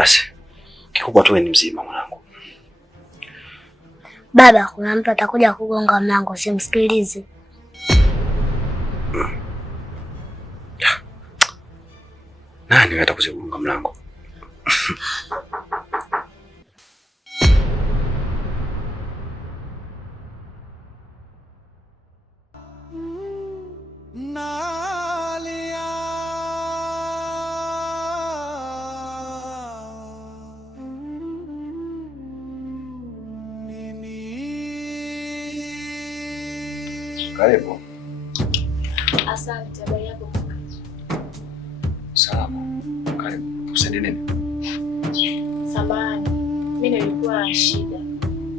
Basi kikubwa tu ni mzima mwanangu. Baba, kuna mtu atakuja kugonga mlango, simsikilize. Nani atakuja kugonga mlango? Karibu. Asante, habari yako kaka? Salama. Karibu. Usaidie nini? Samahani, mimi nilikuwa na shida.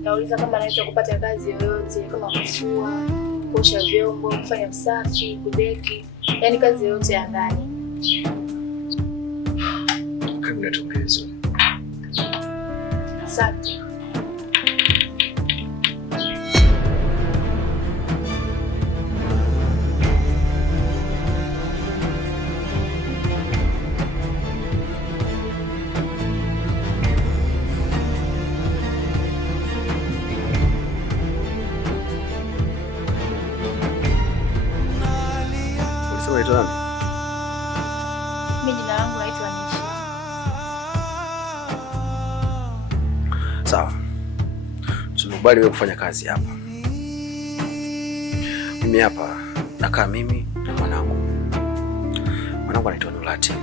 Nauliza kama naweza kupata kazi yoyote kama kufua, kuosha vyombo, kufanya usafi, kudeki, yaani kazi yoyote ya ndani. Karibu na tuongeze. Asante. Unaitwa nani? Mimi jina langu naitwa Nisha. Sawa. Tunakubali wewe kufanya kazi hapa. Mimi hapa nakaa mimi na mwanangu. Mwanangu anaitwa Nurati.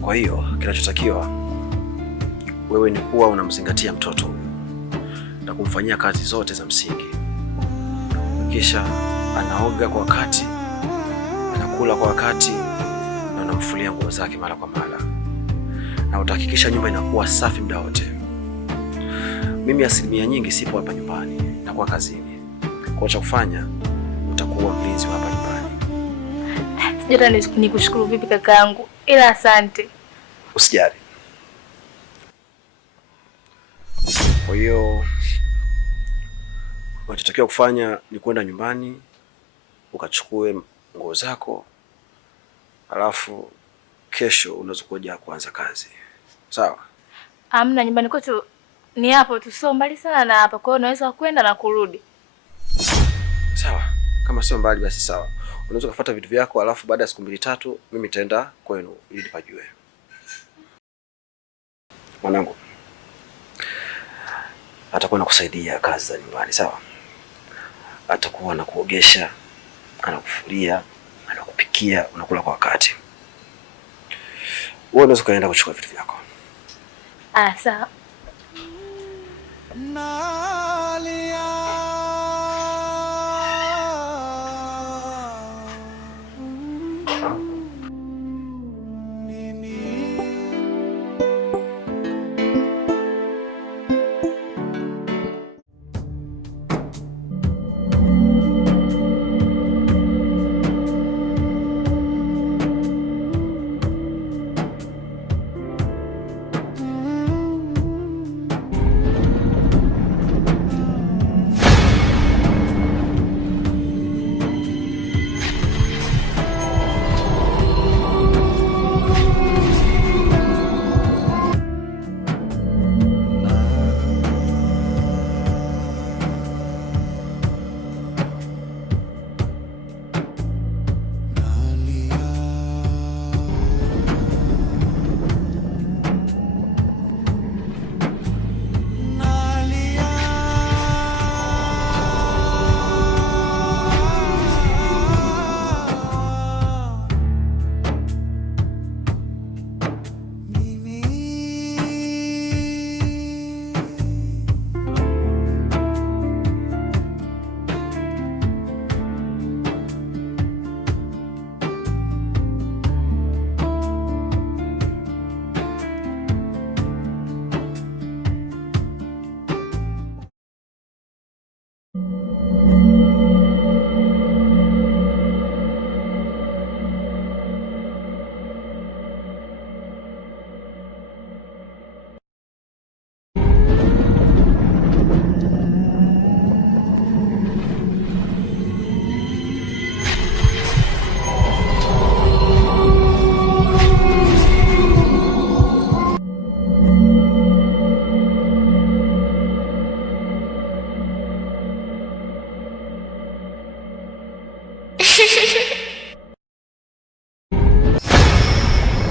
Kwa hiyo kinachotakiwa wewe ni kuwa unamzingatia mtoto na kumfanyia kazi zote za msingi. Kisha anaoga kwa wakati, anakula kwa wakati, na unamfulia nguo zake mara kwa mara, na utahakikisha nyumba inakuwa safi muda wote. Mimi asilimia nyingi sipo hapa nyumbani, nakuwa kazini. Kwa cha kufanya utakuwa mlinzi wa hapa nyumbani. Sijui nikushukuru vipi kakaangu, ila asante. Usijali. Kwa hiyo unachotakiwa kufanya ni kwenda nyumbani ukachukue nguo zako, alafu kesho unaweza kuja kuanza kazi. Sawa? Amna, nyumbani kwetu ni hapo tu, sio mbali sana na hapa. Kwa hiyo unaweza kwenda na kurudi. Sawa. Kama sio mbali basi sawa. Unaweza kufuata vitu vyako, alafu baada ya siku 2-3 mimi nitaenda kwenu ili nipajue. Mwanangu atakuwa anakusaidia kazi za nyumbani, sawa? Atakuwa anakuogesha, anakufulia, anakupikia, unakula kwa wakati. Wewe unaweza kaenda kuchukua vitu vyako. Sawa.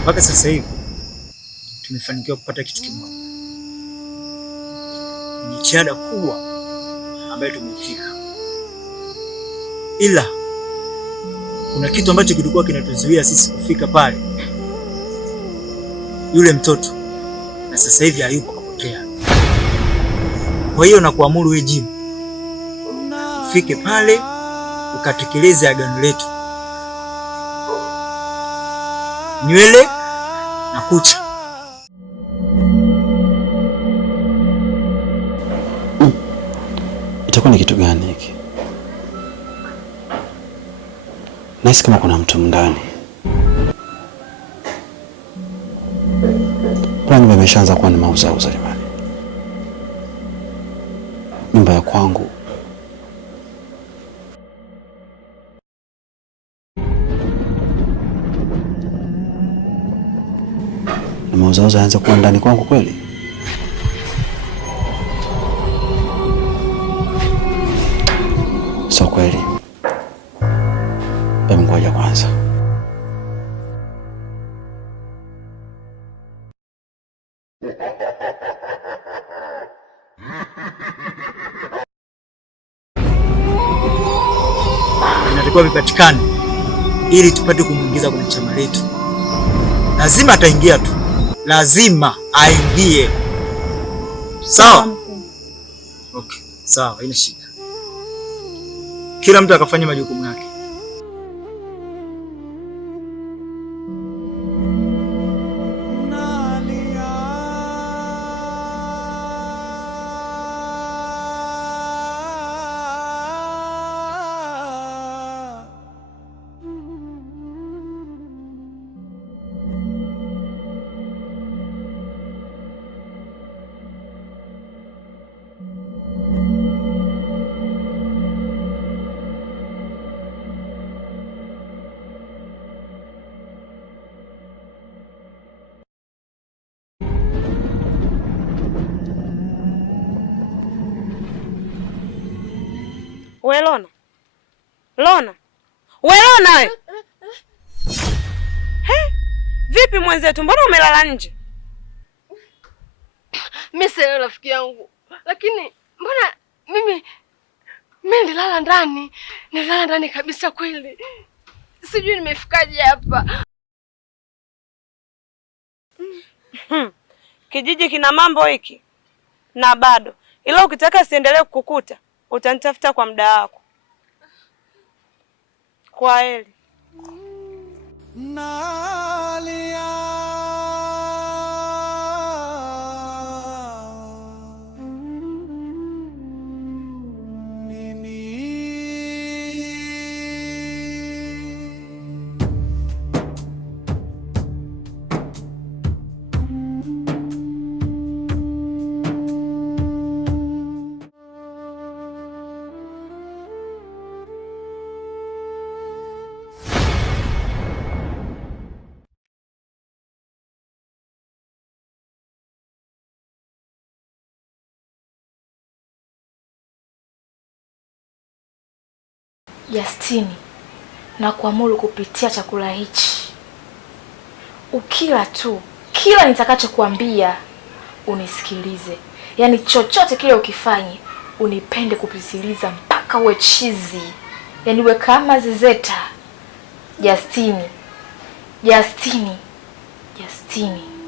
mpaka sasa hivi tumefanikiwa kupata kitu kimoja. Ni jitihada kubwa ambayo tumefika, ila kuna kitu ambacho kilikuwa kinatuzuia sisi kufika pale. Yule mtoto na sasa hivi hayupo, kapotea. Kwa hiyo nakuamuru wewe Jimmy, ufike pale ukatekeleze agano letu, nywele na kucha. Itakuwa ni kitu gani hiki? Nahisi kama kuna mtu ndani. Nyumba imeshaanza kuwa ni mauzauza jamani. Nyumba ya kwangu. Na mauzauza yaanza kuwa ndani kwangu kweli? Sio kweli. Hebu ngoja kwanza. Inatakiwa vipatikane ili tupate kumuingiza kwenye chama letu. Lazima ataingia tu, lazima aingie. Sawa? Okay, sawa, haina shida. Kila mtu akafanya majukumu yake. We Lona. Lona. We Lona we. He? Vipi mwenzetu, mbona umelala nje? Mimi sio rafiki yangu. Lakini mbona mimi nilala ndani? Nilala ndani kabisa kweli. Sijui nimefikaje hapa. Kijiji kina mambo hiki. Na bado. Ila ukitaka siendelee kukukuta, utanitafuta kwa muda wako. Kwa heri. Justini, na kuamuru kupitia chakula hichi, ukila tu, kila nitakachokuambia unisikilize. Yaani chochote kile ukifanye, unipende kupitiliza mpaka uwe chizi. Yaani uwe kama zezeta. Justini. Justini. Justini.